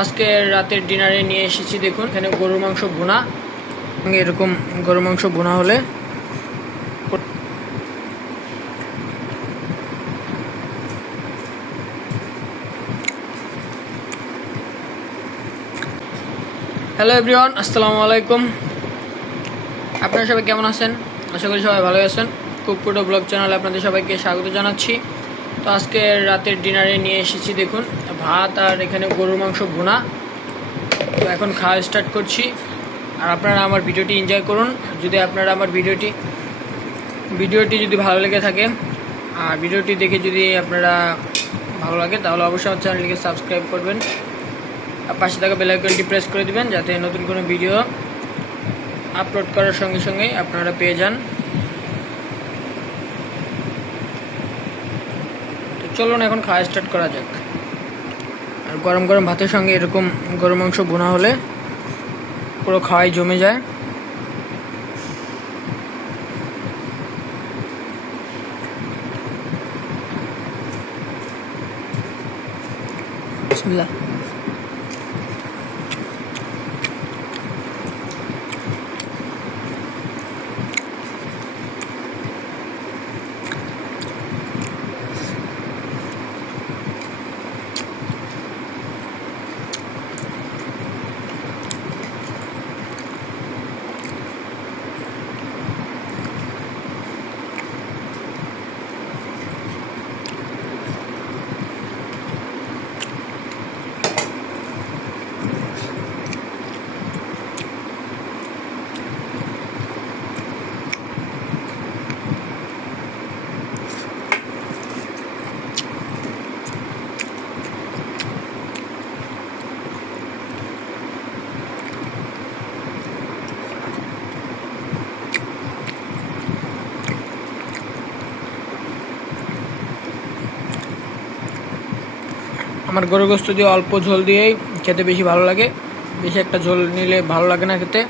আজকে রাতের ডিনারে নিয়ে এসেছি, দেখুন এখানে গরুর মাংস ভুনা। এরকম গরুর মাংস ভুনা হলে হ্যালো এভরিওয়ান, আসসালামু আলাইকুম। আপনারা সবাই কেমন আছেন? আশা করি সবাই ভালো আছেন। কুকুটো ব্লগ চ্যানেলে আপনাদের সবাইকে স্বাগত জানাচ্ছি। তো আজকে রাতের ডিনারে নিয়ে এসেছি, দেখুন ভাত আর এখানে গরুর মাংস ভুনা। তো এখন খাওয়া স্টার্ট করছি, আর আপনারা আমার ভিডিওটি এনজয় করুন। যদি আপনারা আমার ভিডিওটি যদি ভালো লেগে থাকে আর ভিডিওটি দেখে যদি আপনারা ভালো লাগে, তাহলে অবশ্যই আমার চ্যানেলটিকে সাবস্ক্রাইব করবেন আর পাশে থাকা বেল আইকনটি প্রেস করে দিবেন, যাতে নতুন কোনো ভিডিও আপলোড করার সঙ্গে সঙ্গে আপনারা পেয়ে যান। তো চলুন এখন খাওয়া স্টার্ট করা যাক। আর গরম গরম ভাতের সঙ্গে এরকম গরুর মাংস ভুনা হলে পুরো খাওয়াই জমে যায়। বিসমিল্লাহ। আমার গরুর গোশত দিয়ে অল্প ঝোল দিয়েই খেতে বেশি ভালো লাগে, বেশি একটা ঝোল নিলে ভালো লাগে না খেতে।